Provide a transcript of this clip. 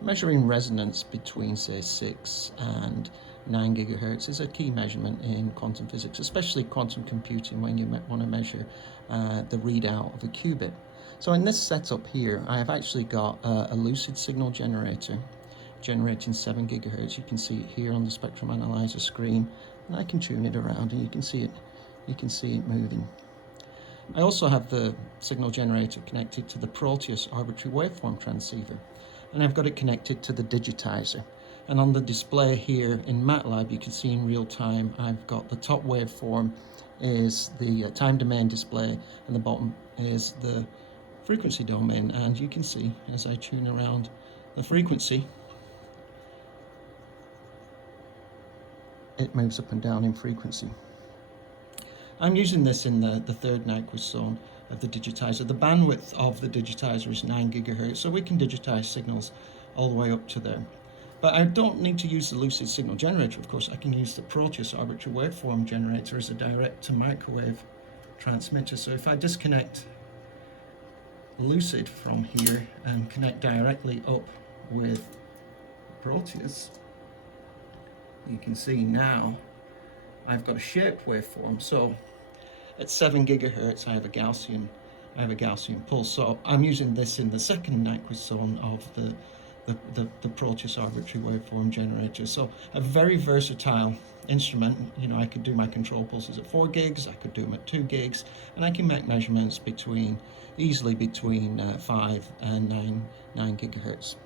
measuring resonance between, say, 6 and 9 gigahertz is a key measurement in quantum physics, especially quantum computing, when you want to measure the readout of a qubit. So in this setup here, I have actually got a lucid signal generator generating 7 gigahertz. You can see it here on the spectrum analyzer screen, and I can tune it around, and you can see it moving. I also have the signal generator connected to the Proteus Arbitrary Waveform Transceiver, and I've got it connected to the digitizer. And on the display here in MATLAB, you can see in real time, I've got the top waveform is the time domain display, and the bottom is the frequency domain. And you can see as I tune around the frequency, it moves up and down in frequency. I'm using this in the third Nyquist zone of the digitizer. The bandwidth of the digitizer is 9 gigahertz, so we can digitize signals all the way up to there. But I don't need to use the lucid signal generator, of course. I can use the Proteus Arbitrary Waveform Generator as a direct-to-microwave transmitter. So if I disconnect lucid from here and connect directly up with Proteus, you can see now I've got a shaped waveform. So at 7 gigahertz, I have a Gaussian pulse. So I'm using this in the second Nyquist zone of the Proteus Arbitrary Waveform Generator. So a very versatile instrument. You know, I could do my control pulses at 4 gigs, I could do them at 2 gigs, and I can make measurements easily between 5 and 9 gigahertz.